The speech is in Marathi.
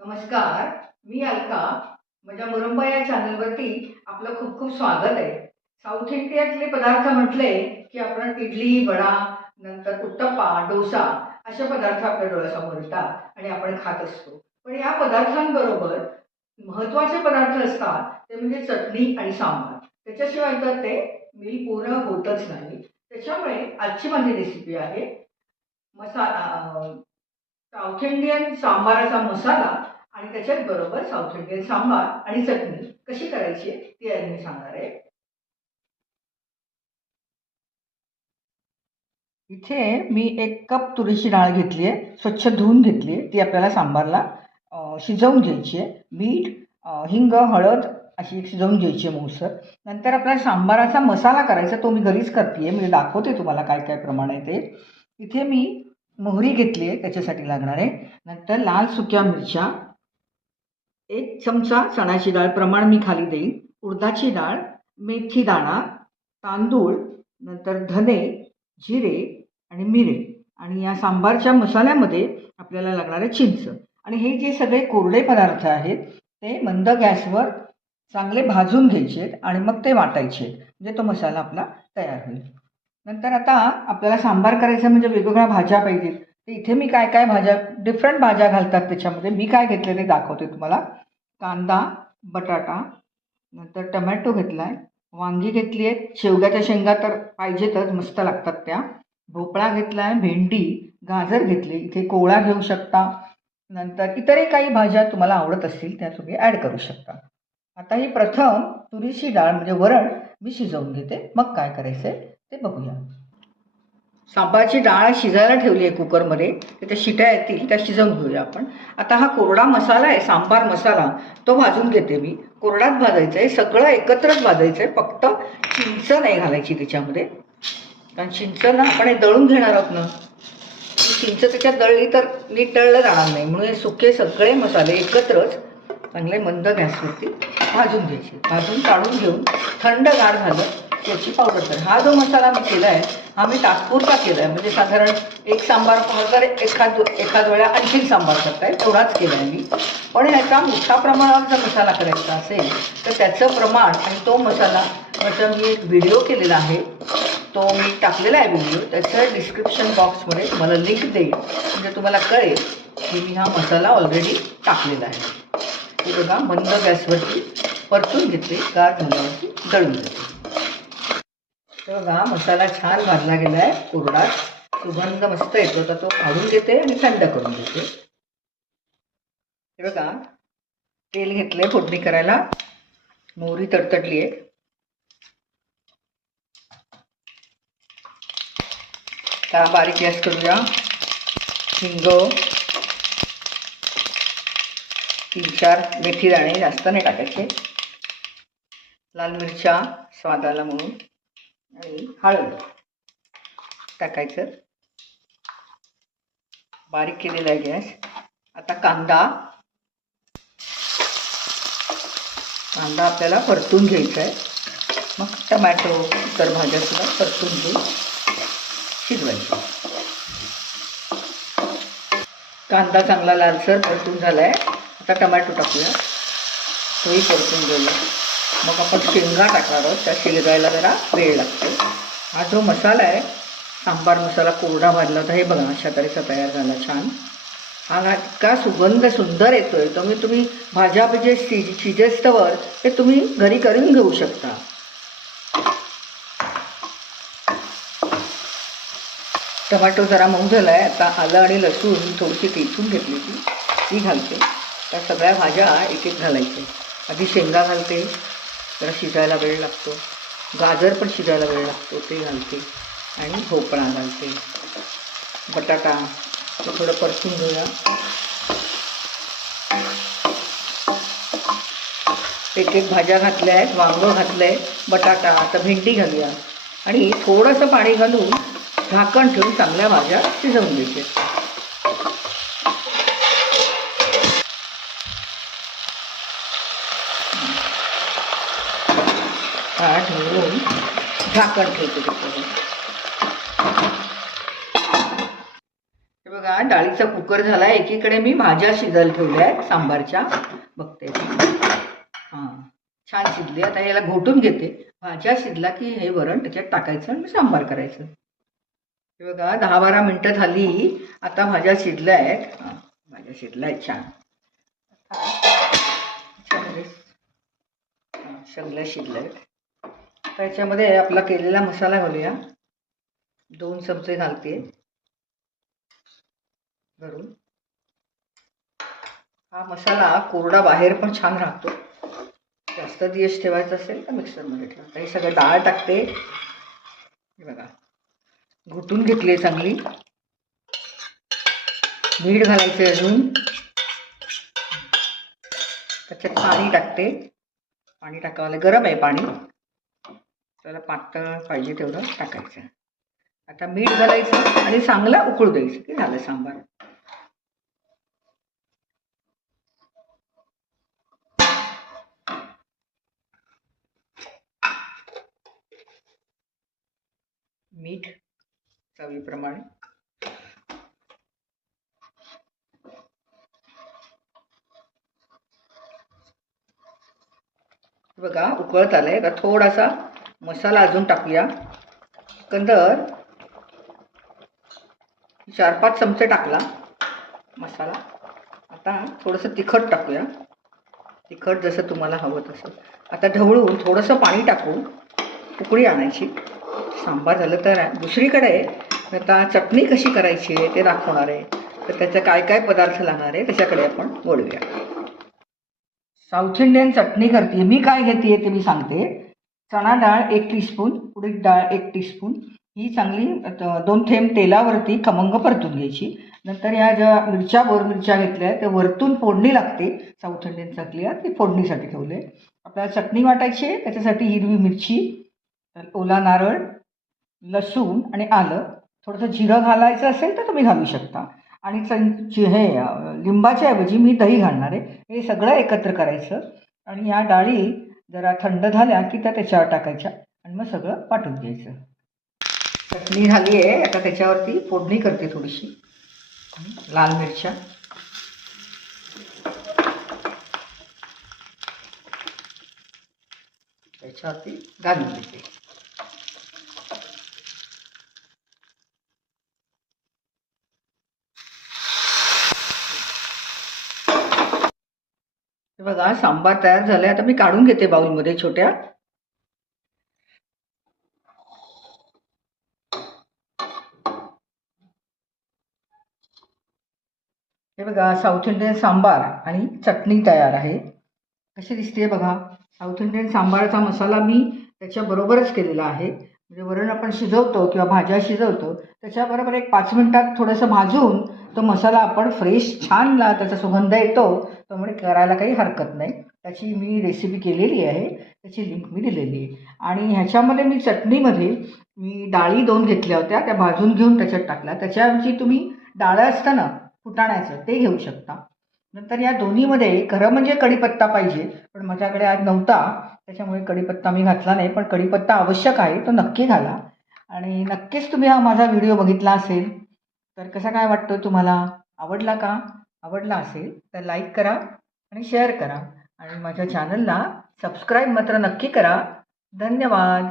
नमस्कार मी अलका. माझ्या मुरंबा या चॅनलवरती आपलं खूप खूप स्वागत आहे. साऊथ इंडियातले पदार्थ म्हटले की आपण इडली वडा नंतर उत्तप्पा डोसा असे पदार्थ आपल्या डोळ्यासमोर येतात आणि आपण खात असतो. पण या पदार्थांबरोबर महत्त्वाचे पदार्थ असतात ते म्हणजे चटणी आणि सांबार. त्याच्याशिवाय तर ते मी पूर्ण होतच नाही. त्याच्यामुळे आजची माझी रेसिपी आहे मसाला साऊथ इंडियन सांबाराचा मसाला आणि त्याच्याच बरोबर साऊथ इंडियन सांबार आणि चटणी. कशी करायची आहे? ती आज मी सांगणार आहे. इथे मी एक कप तुरीची डाळ घेतली आहे. स्वच्छ धुवून घेतली आहे. ती आपल्याला सांबारला शिजवून घ्यायची आहे. मीठ हिंग हळद अशी शिजवून घ्यायची आहे मऊसर नंतर आपल्याला सांबाराचा मसाला करायचा तो मी घरीच करते आहे मी दाखवते तुम्हाला काय काय प्रमाण आहे ते. इथे मी मोहरी घेतली आहे त्याच्यासाठी लागणार आहे. नंतर लाल सुक्या मिरच्या एक चमचा चण्याची डाळ प्रमाण मी खाली देईन. उडदाची डाळ मेथी दाणा तांदूळ नंतर धने जिरे आणि मिरे. आणि या सांबारच्या मसाल्यामध्ये आपल्याला लागणार आहे चिंच. आणि हे जे सगळे कोरडे पदार्थ आहेत ते मंद गॅसवर चांगले भाजून घ्यायचे आहेत आणि मग ते वाटायचे. म्हणजे तो मसाला आपला तयार होईल. नंतर आता आपल्याला सांबार करायचं म्हणजे वेगवेगळ्या भाज्या पाहिजेत तर इथे मी काय काय भाज्या डिफरंट भाज्या घालतात त्याच्यामध्ये. मी काय घेतले ते दाखवते तुम्हाला. कांदा बटाटा नंतर टमॅटो घेतला आहे वांगी घेतली आहेत शेवग्याच्या शेंगा तर पाहिजेतच मस्त लागतात त्या. भोपळा घेतला आहे भेंडी गाजर घेतले. इथे कोवळा घेऊ शकता. नंतर इतरही काही भाज्या तुम्हाला आवडत असतील त्या तुम्ही ॲड करू शकता. आता ही प्रथम तुरीची डाळ म्हणजे वरण मी शिजवून घेते. मग काय करायचं आहे ते बघूया. सांबारची डाळ शिजायला ठेवली आहे कुकरमध्ये. त्या शिट्या येतील त्या शिजवून घेऊया आपण. आता हा कोरडा मसाला आहे सांबार मसाला. तो भाजून घेते मी. कोरडाच भाजायचा आहे सगळं एकत्रच भाजायचं आहे फक्त चिंच नाही घालायची त्याच्यामध्ये. कारण चिंच ना आपण हे दळून घेणार आहोत ना. चिंच त्याच्यात दळली तर नीट दळलं जाणार नाही. म्हणून हे सुके सगळे मसाले एकत्रच चांगले मंद गॅसवरती भाजून घ्यायचे. भाजून काढून घेऊन थंडगार झालं त्याची पावडर तर. हा जो मसाला मी केला आहे हा मी तात्पुरता केला आहे म्हणजे साधारण एक सांबार जर एखाद एखाद वेळा आणखीन सांबार करताय तेवढाच केला आहे मी. पण ह्याचा मोठ्या प्रमाणावर जर मसाला करायचा असेल तर त्याचं प्रमाण आणि तो मसाला त्याचा मी एक व्हिडिओ केलेला आहे तो मी टाकलेला आहे व्हिडिओ त्याचं डिस्क्रिप्शन बॉक्समध्ये तुम्हाला लिंक देईल. म्हणजे तुम्हाला कळेल की मी हा मसाला ऑलरेडी टाकलेला आहे. हे बघा मंद गॅसवरती परतून घेते गार झाल्यावरती दळून तर बघा मसाला छान भाजला गेला आहे सुगंध मस्त येतो तर तो काढून घेते आणि थंड करून घेते बघा तेल घेतले फोडणी करायला मोहरी तडतडली आहे बारीक गॅस करूया हिंग तीन चार मेथी दाणे जास्त नाही टाकायचे. लाल मिरच्या स्वादाला म्हणून आणि हळद टाकायचं. बारीक केलेला आहे गॅस. आता कांदा. कांदा आपल्याला परतून घ्यायचा आहे. मग टमॅटो इतर भाज्यासुद्धा परतून घेऊन शिजवायचं. कांदा चांगला लालसर परतून झाला आहे आता टमॅटो टाकूया. तोही परतून घेऊया. मग आपण शेंगा टाकणार आहोत. त्या शिजवायला जरा वेळ लागतो. हा जो मसाला आहे सांबार मसाला कोरडा भाजला होता हे बघा अशा तऱ्हेचा तयार झाला छान. हा इतका सुगंध सुंदर येतोय. मी तुम्ही भाज्या म्हणजे शिज शिजेस्तवर ते तुम्ही घरी करून घेऊ शकता. टमाटो जरा मऊ झाला आहे आता आलं आणि लसूण थोडीशी टेचून घेतली ती ती घालते. त्या सगळ्या भाज्या एक एक घालायच्या आधी शेंगा घालते जरा शिजायला वेळ लागतो. गाजर पण शिजायला वेळ लागतो ते घालते. आणि भोपळा घालते. बटाटा थोडं परतून घेऊया. एक एक भाज्या घातल्या आहेत वांगं घातलं आहे बटाटा आता भेंडी घालूया. आणि थोडंसं पाणी घालून झाकण ठेवून चांगल्या भाज्या शिजवून घ्यायच्या हा ठेवून झाकण ठेवते हे बघा डाळीचा कुकर झाला एकीकडे मी भाज्या शिजायला ठेवल्या आहेत सांबारच्या. बघते. हां छान शिजली. आता याला घोटून घेते. भाज्या शिजला की हे वरण त्याच्यात टाकायचं आणि सांबार करायचं. हे बघा दहा बारा मिनटं झाली. आता भाज्या शिजल्या आहेत. भाज्या शिजल्या आहेत. छान. सगळं हां, शिजल्या. आहेत त्याच्यामध्ये आपला केलेला मसाला घालूया. दोन चमचे घालते. घरून. हा मसाला कोरडा बाहेर पण छान राहतो. जास्त दिवस ठेवायचा असेल तर मिक्सरमध्ये ठेवा हे सगळं डाळ टाकते. हे बघा. घुटून घेतली चांगली. मीठ घालायचे अजून. त्याच्यात पाणी टाकते. पाणी टाकावं लागेल. गरम आहे पाणी. त्याला पातळ पाहिजे तेवढं टाकायचं. आता मीठ घालायचं आणि चांगला उकळू द्यायचं. की झालं सांबार. मीठ चवीप्रमाणे. बघा उकळत आलंय. का थोडासा मसाला अजून टाकूया. कंदर. चार पाच चमचे टाकला मसाला. आता थोडंसं तिखट टाकूया. तिखट जसं तुम्हाला हवं तसं. आता ढवळून थोडंसं पाणी टाकून उकळी आणायची. सांबार झालं तर दुसरीकडे आता चटणी कशी करायची आहे ते दाखवणार आहे. तर त्याचं काय काय पदार्थ लागणार आहे त्याच्याकडे आपण वळूया. साऊथ इंडियन चटणी करते. मी काय घेते ते मी सांगते. चणा डाळ एक टीस्पून उडीद डाळ एक टीस्पून ही चांगली दोन थेंब तेलावरती खमंग परतून घ्यायची. नंतर ह्या ज्या मिरच्या वर मिरच्या घेतल्या त्या वरतून फोडणी लागते. साऊथ इंडियन चकलीला ती फोडणीसाठी ठेवले आपल्याला चटणी वाटायची आहे त्याच्यासाठी हिरवी मिरची ओला नारळ लसूण आणि आलं. थोडंसं जिरं घालायचं असेल तर तुम्ही घालू शकता. आणि चं हे लिंबाच्या ऐवजी मी दही घालणार आहे. हे सगळं एकत्र करायचं. आणि ह्या डाळी जरा थंड झाल्या की त्या त्याच्यावर टाकायच्या आणि मग सगळं पाठवून घ्यायचं चटणी झाली आहे आता त्याच्यावरती फोडणी करते थोडीशी. लाल मिरच्या. त्याच्यावरती घालून देते. हे बघा सांबार तयार झालाय. आता मी काढून घेते बाउलमध्ये छोट्या. हे बघा साऊथ इंडियन सांबार आणि चटणी तयार आहे. कशी दिसते बघा साऊथ इंडियन सांबारचा मसाला मी त्याच्याबरोबरच केलेला आहे. म्हणजे वरण आपण शिजवतो किंवा भाज्या शिजवतो त्याच्याबरोबर एक पाच मिनटात थोडंसं भाजून तो मसाला आपण फ्रेश छान ला त्याचा सुगंध येतो त्यामुळे करायला काही हरकत नाही. त्याची मी रेसिपी केलेली आहे त्याची लिंक मी दिलेली आहे. आणि ह्याच्यामध्ये मी चटणीमध्ये मी डाळी दोन घेतल्या होत्या त्या भाजून घेऊन त्याच्यात टाकल्या. त्याच्याऐवजी तुम्ही डाळं असतं ना फुटाण्याचं ते घेऊ शकता. नंतर या दोन्हीमध्ये खरं म्हणजे कढीपत्ता पाहिजे पण माझ्याकडे आज नव्हता त्याच्यामुळे कढीपत्ता मी घातला नाही पण कढीपत्ता आवश्यक आहे तो नक्की घाला. आणि नक्कीच तुम्ही हा माझा व्हिडिओ बघितला असेल तर कसा काय वाटतो तुम्हाला? आवडला का? आवडला असेल तर लाईक करा आणि शेअर करा. आणि माझ्या चॅनलला सबस्क्राईब मात्र नक्की करा. धन्यवाद.